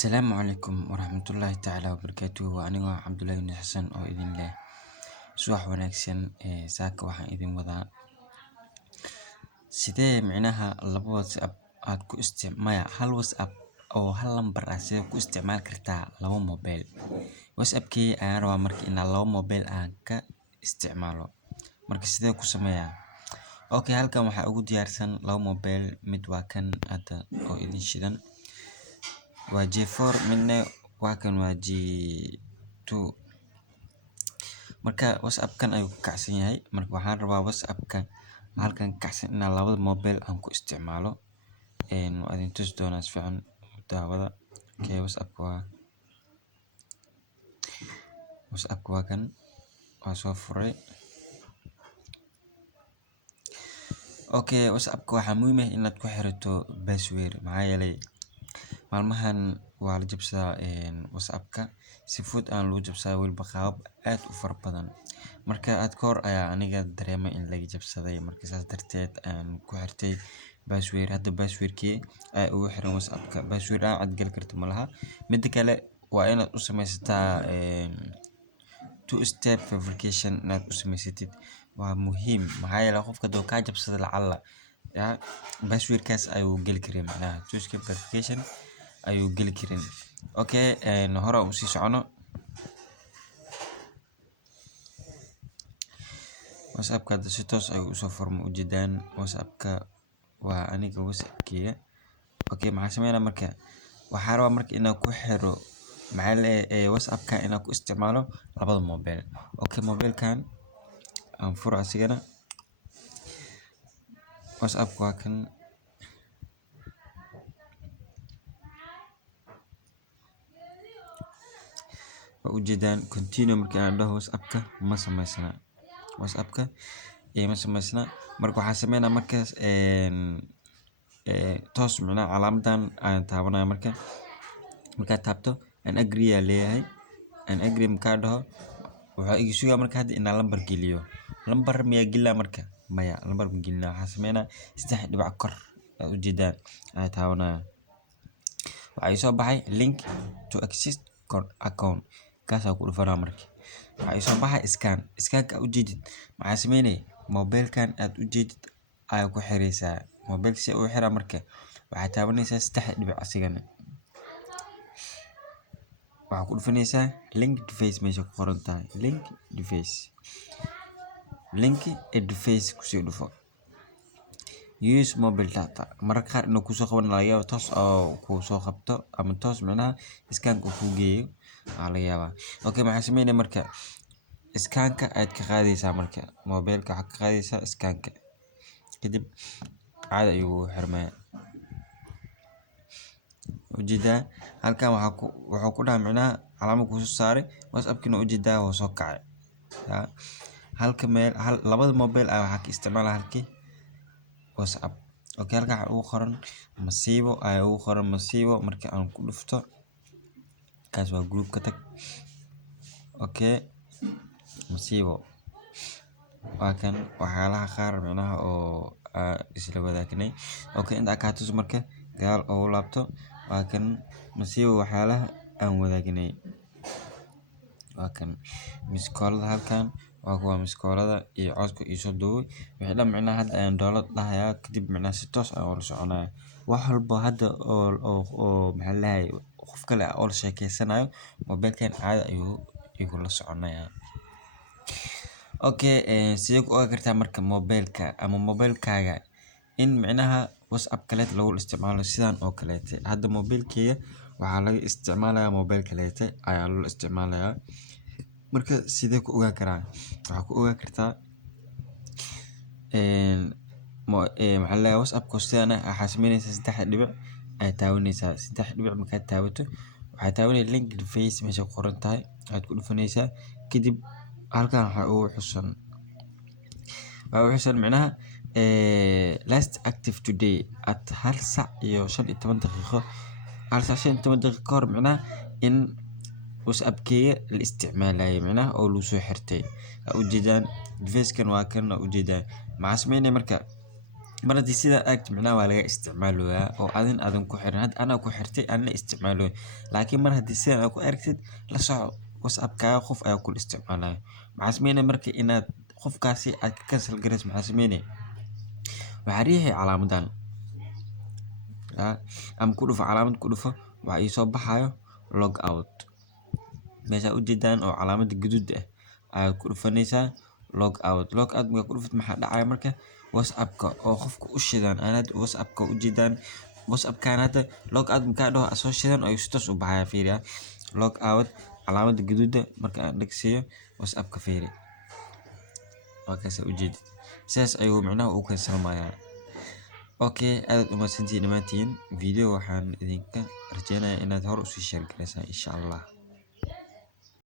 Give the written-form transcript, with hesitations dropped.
Asalaamu calaykum waraxmatullaahi tacaala wabarakaatuh. Waa anigoo Cabdullaahi Ibn Xasan oo idin leh subax wanaagsan. Saaka waxaan idin wadaa sidee laba WhatsApp aad ku hal WhatsApp oo hal lambar ah sidee ku isticmaali kartaa laba mobile. WhatsAppkii ayaan rabaa marka inaan laba mobile aan ka isticmaalo. Marka sidee ku sameeyaa? Okay, halkan waxaa ugu diyaarsan laba mobile. Mid waa kan hadda oo idin shidan waa J4, midna waa kan waa J2. Marka WhatsApp-kan ayuu ka kacsan yahay. Marka waxaan rabaa WhatsApp-kan halkan kacsan inaan labada mobile aan ku isticmaalo. Waa idin tusi doonaa si fiican daawada. Okay, WhatsApp waa kan waa soo furay. Okay, WhatsApp-ka waxaa muhiim ah inaad ku xirato password maxaa yeelay maalmahan waa la jabsadaa WhatsApp-ka si fudud aan lagu jabsadaa weliba qaabab aad u fara badan. Marka aad ka hor ayaa aniga dareemay in laga jabsaday, marka saas darteed aan ku xirtay password. Hadda password-kii ayaa ugu xiran WhatsApp-ka. Password aan cad gali karto ma laha. Midda kale waa inaad u samaysataa two-step verification inaad u samaysatid waa muhiim maxaa yeelay qofka hadduu kaa jabsado lacala password-kaas ayuu gali karin, two-step verification ayuu gali karin. Okay, hore u sii socono. WhatsApp-ka hadda si toos ayuu usoo furmo ujeedaan. WhatsApp-ka waa aniga WhatsApp-keyga. Okay, maxaa sameynaa marka? Waxaan rabaa marka inaan ku xiro WhatsApp-ka inaan ku isticmaalo labada mobile. Okay, mobile-kan aan furo asigana. WhatsApp-ka waa kan. Waa ujeedaan continue markii aan dhaho WhatsApp-ka ma samaysana. WhatsApp-ka ma samaysana. Marka waxaan sameynaa markaas toos calaamadan ayaan taabanaya marka. Markaad taabto aan agree ayaa leeyahay. Aan agree markaan dhaho wuxuu iga sugaa marka hadda inaan lambar geliyo. Lambar miyaa gelina marka? Maya, lambar ma gelina. Waxaan sameynaa 3 dhibac kor ujeedaan ayaan taabanaya. Waxaa soo baxay link to access account. Kaasaan ku dhufanaa marka. Waxaa soo baxay scan. Scan-ka ujeedid maxaa sameynay? Mobile-kan aad ujeedid ayaa ku xiraysaa. Mobile-ka si uu xiraa marka waxaa taabanaysaa 3 dhibac asigana. Waxaa ku dhufanaysaa link device meesha ku qoran tahay. Link device. Link device ku sii dhufo. Use mobile data. Mararka qaar inuu kusoo qaban laga yaabo toos oo ku soo qabto ama toos scan-ka ku geeyo laga yaabaa. Okay, maxaa sameynay marka? Scan-ka aad ka qaadaysaa marka. Mobile-ka waxaa ka qaadaysaa scan-ka. Kadib caadi ayuu xirmayaa. Ujeedaa halkan wuxuu ku dhahay calaamad ku soo saaray WhatsApp-kina ujeedaa oo soo kacay. Halka meel labada mobile ayaa waxaa ka isticmaalaa halkii WhatsApp. Okay, halkan waxaa ugu qoran masiibo ayaa ugu qoran masiibo marka aan ku dhufto. Kaas waa group ka tag. Okay, masiibo. Waa kan waxyaalaha qaar oo isla wadaagnay. Okay, inta ka tuso marka gadaal oo laabto waa kan masiibo waxyaalaha aan wadaagnay. Waa kan miskoolada halkan waa kuwa miskoolada iyo codka soo duubay. Wixii dhan hadda ayaan download dhahayaa kadib si toos ah oo soconaya. Wax walba hadda oo qof kale oo la sheekeysanayo mobile-kan caadi ayuu igu la soconaya. Okay, sidee ku ogaan kartaa marka mobile-ka ama mobile-kaaga in WhatsApp kale lagu isticmaalo sidaan oo kale? Hadda mobile-keyga waxaa laga isticmaalayaa mobile kale ayaa loo isticmaalayaa. Marka sidee ku ogaan karaa? Waxaa ku ogaan kartaa WhatsApp-ka sidaan waxaa sameynaysaa 3 dhibac ayaa taabanaysaa. 3 dhibac markaad taabato waxaa taabanaysaa link device meesha ku qoran tahay aad ku dhufanaysaa. Kadib halkan waxaa ugu xusan last active today at 1 saac iyo 15 daqiiqo. 1 saac 15 daqiiqo ka hor in WhatsApp-keyga la isticmaalayay oo lagu soo xirtay. Ujeedaan device-kan waa kan ujeedaan. Maxaa sameynay marka? mar haddii sidaa aagto micnaha waa laga isticmaaloyaa oo aadan ku xiran. Hadda anaa ku xirtay anna isticmaaloya, laakiin mar haddii sidan aad ku aragtid la soco WhatsApp-kaaga qof ayaa kula isticmaalaya. Maxaa sameynaya marka inaad qofkaasi aad ka cancel gareyso? Maxaa sameynaya? Waxaa riixi calaamadan ama ku dhufo calaamad ku dhufo, waxaa ii soo baxayo log out. Meesha ujeedaan oo calaamada gaduud ah ayaad ku dhufanaysaa log out. Log out markaa ku dhufatid maxaa dhacaya marka WhatsApp-ka oo qofka u shidan aad WhatsApp-ka ujeedaan. WhatsApp-kan hadda log out markaa dhaho asoo shidan ayuu si toos u baxaya. Fiiriya log out calaamada gaduuda marka aan dhagsiyo WhatsApp-ka fiiri waa kaas ujeedid. Sidaas ayuu micnaha u kansalmayaa. Okay, aad u mahadsantihiin dhamaantiin. Video waxaan idinka rajeynayaa inaad hor u sii share gareysaan insha Allah.